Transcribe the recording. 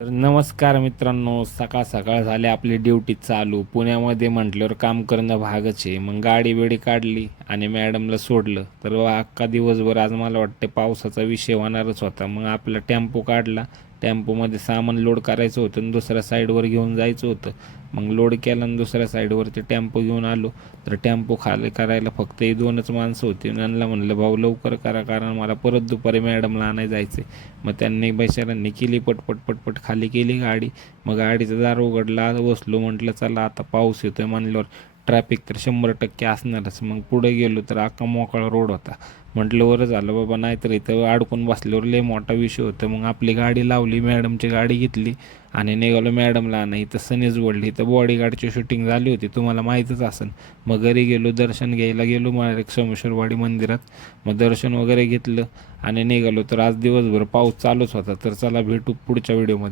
तर नमस्कार मित्रांनो, सकाळ सकाळ झाले आपली ड्युटी चालू. पुण्यामध्ये म्हटल्यावर काम करणं भागच आहे. मग गाडी बिडी काढली आणि मॅडमला सोडलं. तर अख्खा दिवसभर आज मला वाटते पावसाचा विषय होणारच होता. मग आपला टेम्पो काढला. टेम्पोमध्ये सामान लोड करायचं होतं आणि दुसऱ्या साईडवर घेऊन जायचं होतं. मग लोड केलं आणि दुसऱ्या साईडवरती टेम्पो घेऊन आलो. तर टेम्पो खाली करायला फक्त ही दोनच माणसं होती. त्यांना म्हणलं, भाऊ लवकर करा, कारण मला परत दुपारी मॅडमला आणायला जायचं. मग त्यांनी बैशारांनी केली पटपट पटपट खाली केली गाडी. मग गाडीचा दार उघडला, बसलो. म्हटलं चला आता पाऊस येतोय म्हणल्यावर ट्रॅफिक तर 100% असणारच. मग पुढे गेलो तर अख्खा मोकळा रोड होता. म्हटलं बरं झालं बाबा, नाहीतर इथं अडकून बसल्यावर लय मोठा विषय होता. मग आपली गाडी लावली, मॅडमची गाडी घेतली आणि निघालो मॅडमला आणा. इथं सनीज वडली, इथं बॉडीगार्डची शूटिंग झाली होती, तुम्हाला माहीतच असेल. मग घरी गेलो, दर्शन घ्यायला गेलो सोमेश्वरवाडी मंदिरात. मग दर्शन वगैरे घेतलं आणि निघालो. तर आज दिवसभर पाऊस चालूच होता. तर चला भेटू पुढच्या व्हिडिओमध्ये.